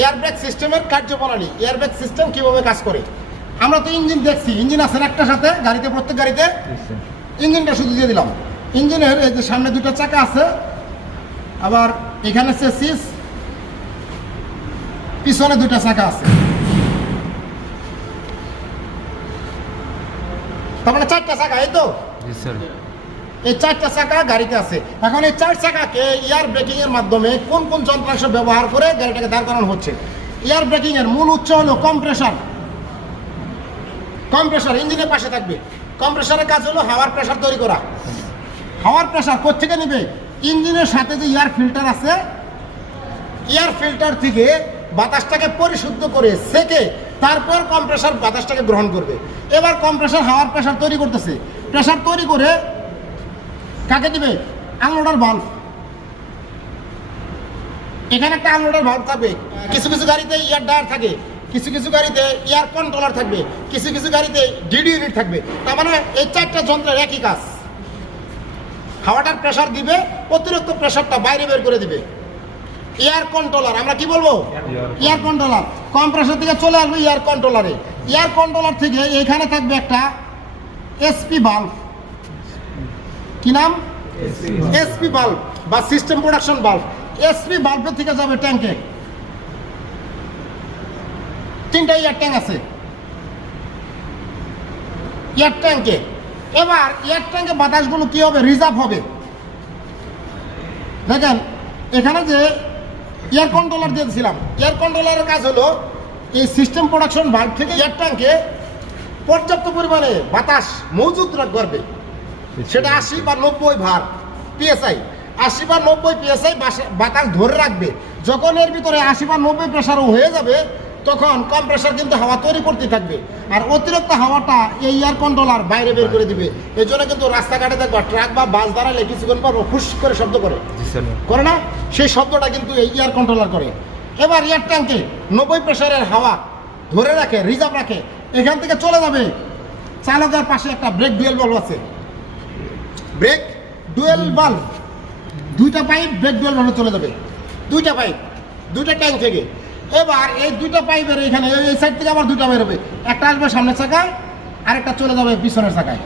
Airbag সিস্টেমের কার্যপ্রণালী airbag system কীভাবে কাজ করে? আমরা তো ইঞ্জিন দেখছি ইঞ্জিন আছে একটা সাথে গাড়িতে প্রত্যেক গাড়িতে? ইঞ্জিনটা শুধু দিয়ে দিলাম। ইঞ্জিনের এই যে সামনে দুটো চাকা আছে আবার এখানে চেসিস পিছনে দুটো চাকা আছে। তার মানে চারটা চাকা এই তো? এই চারটা চাকা গাড়িতে আছে। এখন এই চার চাকাকে এয়ার ব্রেকিং এর মাধ্যমে কোন কোন যন্ত্রাংশ ব্যবহার করে গাড়িটাকে দাঁড় করানো হচ্ছে? এয়ার ব্রেকিং এর মূল উৎস হলো কম্প্রেশন কম্প্রেসার ইঞ্জিনের পাশে থাকবে। কম্প্রেসারের কাজ হলো হাওয়ার প্রেশার তৈরি করা। হাওয়ার প্রেশার কোথেকে নেবে? ইঞ্জিনের সাথে যে এয়ার ফিল্টার আছে এয়ার ফিল্টার থেকে বাতাসটাকে পরিশুদ্ধ করে সেকে তারপর কম্প্রেসার বাতাসটাকে গ্রহণ করবে। এবার কম্প্রেসার হাওয়ার প্রেশার তৈরি করতেছে। প্রেশার তৈরি করে কাকে দিবে? আনলোডার ভাল্ব এখানে একটা আনলোডার ভাল্ব থাকবে। কিছু কিছু গাড়িতে এয়ার ডায়ার থাকে, কিছু কিছু গাড়িতে এয়ার কন্ট্রোলার থাকবে, কিছু কিছু গাড়িতে ডিডি ইউনিট থাকবে। তার মানে এই চারটা যন্ত্রের একই কাজ। হাওয়াটার প্রেশার দিবে, অতিরিক্ত প্রেশারটা বাইরে বের করে দিবে। এয়ার কন্ট্রোলার, আমরা কি বলব? Air controller. কম কম্প্রেসার থেকে চলে আসবে এয়ার কন্ট্রোলারে। এয়ার কন্ট্রোলার থেকে এখানে থাকবে একটা এসপি বাল্ব। কি নাম? SP bulb. বা সিস্টেম প্রোডাকশন বাল্ব। এসপি বাল্বের থেকে যাবে ট্যাঙ্কে তিনটা এয়ার ট্যাঙ্ক আছে। এয়ার ট্যাঙ্কে এবার এয়ার ট্যাঙ্কে বাতাসগুলো কি হবে? রিজার্ভ হবে। দেখেন এখানে যে এয়ার কন্ট্রোলার দিয়েছিলাম এয়ার কন্ট্রোলারের কাজ হলো এই সিস্টেম প্রোডাকশন ভাল্ব থেকে এয়ার ট্যাঙ্কে পর্যাপ্ত পরিমাণে বাতাস মজুদ রাখবে সেটা আশি বা নব্বই ভার পিএসআই আশি বা নব্বই পিএসআই বাতাস ধরে রাখবে। যখন এর ভিতরে আশি বা নব্বই প্রেশারও হয়ে যাবে তখন কম প্রেশার কিন্তু হাওয়া তৈরি করতে থাকবে। আর অতিরিক্ত হাওয়াটা এই এয়ার কন্ট্রোলার বাইরে বের করে দিবে। এই জন্য কিন্তু রাস্তাঘাটে দেখবা ট্রাক বা বাস দাঁড়ালে কিছুক্ষণ পর ফুস করে শব্দ করে। করে না? সেই শব্দটা কিন্তু এই এয়ার কন্ট্রোলার করে। এবার এয়ার ট্যাঙ্কে নব্বই প্রেশারের হাওয়া ধরে রাখে রিজার্ভ রাখে এখান থেকে চলে যাবে। চালকের পাশে একটা ব্রেক ডুয়েল বল আছে। ব্রেক ডুয়েল বাল্ব দুইটা পাইপ ব্রেক ডুয়েল বাল্বে চলে যাবে। দুইটা পাইপ দুইটা ট্যাঙ্ক থেকে। এবার এই দুইটা পাইপের এখানে এই সাইড থেকে আবার দুইটা বেরোবে একটা আসবে সামনের চাকায় আরেকটা চলে যাবে পিছনের চাকায়।